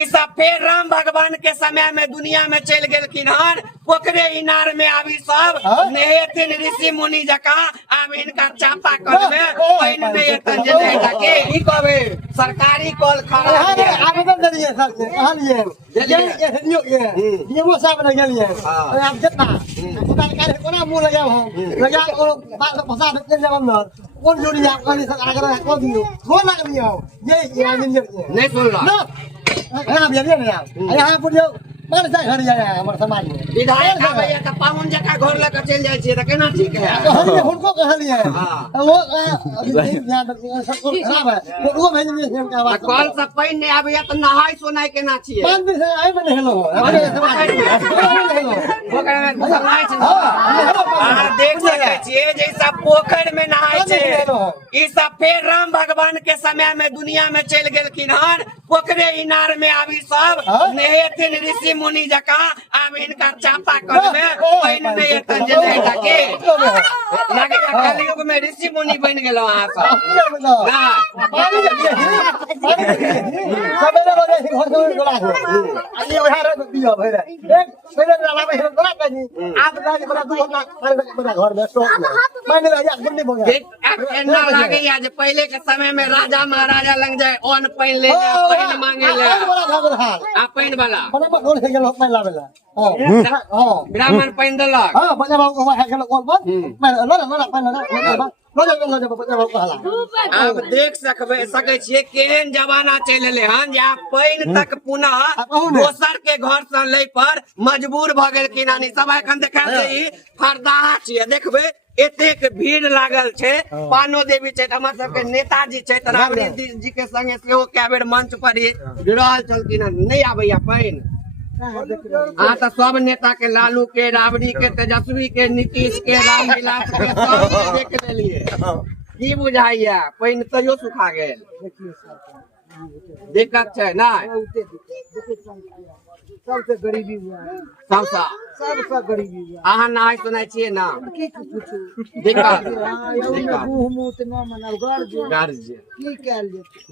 फिर राम भगवान के समय में दुनिया में चल गेलखिन हन पोखरे इनार में आबी सब नहेथिन ऋषि मुनि जका आब इनका चापा कल में पानी नहीं एतन जे नहीं ताके ई कहबे सरकारी कल खड़ा है आवेदन देलिए सर से कहलिए ये वो सब लग गेलिए अब जितना पता कर कोना मुंह लगा बात भाषा देते जब अंदर कौन जोड़ी आप कहली सर अगर कौन दियो वो लग दियो ये नहीं सुन लो हां भैया नहीं यहां पर जो मन से घर जाए हमर समाज में विधायक भैया का पावन जका घर लेकर चल जाय छी त केना ठीक है कहलिए हुनको कहलिए वो सब खराब है वो भेज दिए का बात कल से पानी नहीं आबैया त नहाय सोनाय केना छियै 5 दिन से आइ में नहेलो अहाँ देख सकै छियै जे सब पोखर में नहाय छै ई सब फिर राम भगवान के समय में दुनिया में चल गेलखिन हन पोखरे इनार में आबी सब नहेथिन ऋषि मुनि जका आब इनका चापा कल में पानी नहीं एतन जे नहीं ताके लागे कलयुग में ऋषि मुनि बन गेलो अहाँ सब पानी सबेरे बजे घर से गोला हो ये उठा रे दियो भरे एक पहले लावे है गोला कनी आप लागे बड़ा 2 घंटा बड़ा घर में स्टॉक में मैंने लगा बंदी हो गया एना लागे या जे पहले के समय में राजा महाराजा लंग जाए ओन पानी ले पानी मांगे ले आ पानी वाला बड़ा गोल से गेलो पानी लावेला हां ब्राह्मण पानी देलक हां बजा बाबू को है गेलो गोल बस मैं लो पानी अब देख सकै छियै केहन जमाना चल एले हन जे आब पानी तक पुनः दोसर के घर से लै पर मजबूर भ गेलखिन हन सब एखन देखा ई फरदाहा छियै देखबै एतेक भीड़ लागल छै पानो देवी छै हमर सबके नेताजी छै राबड़ी जी के संगे सेहो कए बेर मंच पर रहल छलखिन हन नहीं आबैया पानी हाँ तो सब नेता के लालू के राबड़ी के तेजस्वी के नीतीश के रामविलास के सब देख लेलिए की बुझाइया पानी तैयो सुखा गेल दिक्कत छै ना सबसे गरीबी हुआ सबसे गरीबी हुआ अहाँ नहाय सुनाय छियै ना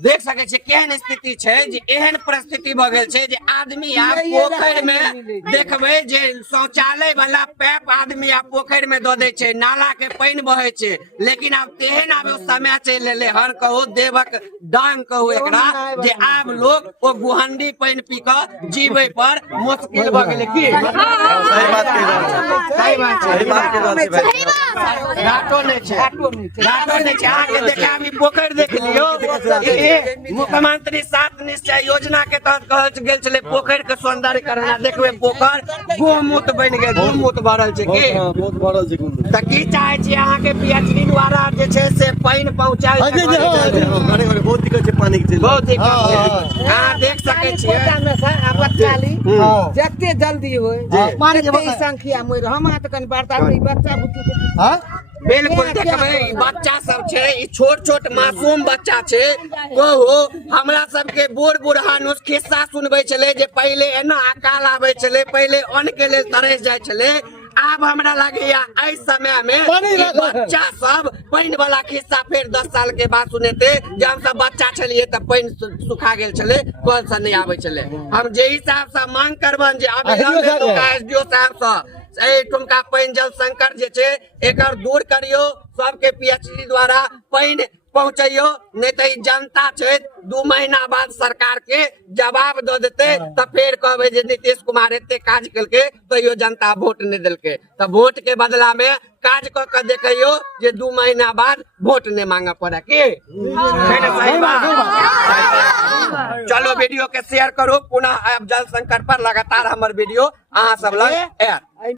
देख सकै छियै केहन स्थिति छै जे एहन परिस्थिति भ गेल छै जे आदमी आब पोखर में देखबै जे शौचालय वाला पैप आदमी आब पोखर में द दै छै नाला के पानी बहे छै लेकिन आब तेहन आब समय चलि एलै हन कहू देवक डांग कहू एकरा जे आब लोग ओ गुहंडी पानी पी क जीवे पर मुश्किल भ गेलै की सही बात घाटो नहीं छै अहाँ के देखाबी पोखर देख लियो मुख्यमंत्री 7 निश्चय योजना के तहत कहल गेल छलै पोखर के सौंदर्यकरण देखबै पोखर गोमूत्र बनि गेल गोमूत्र भरल छै की बहुत भरल छै त की चाहे छी अहाँ के पीएचडी द्वारा जे छै से पानी पहुंचाए बहुत दिक्कत छै पानी के बहुत दिक्कत छै अहाँ देख सकै छियै जते जल्दी होय संख्या मोर हम त कनी वार्ता बच्चा बुच्ची बिल्कुल देखबै बच्चा सब छै ई छोट छोट मासूम बच्चा छै कहू हमरा सब के बूढ़ बुढ़ानुस खिस्सा सुनबै छलै जे पहले एना अकाल आबै छलै पहले अन्न के लेल तरस जाय छलै आब हमरा लगैया एहि समय में बच्चा सब पानी वाला खिस्सा फिर 10 साल के बाद सुनेते जब हम सब बच्चा छलिए त पानी सुखा गेल छले कल से नहीं आबै छले हम जे हिसाब से मांग करबन जे एसडीओ साहब से ठुमका पानी जल संकट जे छै एकर दूर करियो सबके पीएचडी द्वारा पानी पहुंचाइयो नहीं तो जनता छै 2 महीना बाद सरकार के जवाब द देते तो फिर कहबे जे नीतीश कुमार एते काज केलके तैयो जनता वोट नहीं देलके तो वोट के बदला में काज क के देखियो जे 2 महीना बाद वोट नहीं मांगा पड़े की सही बात चलो वीडियो के शेयर करो पुनः जल संकट पर लगातार हमर वीडियो अहाँ सब लग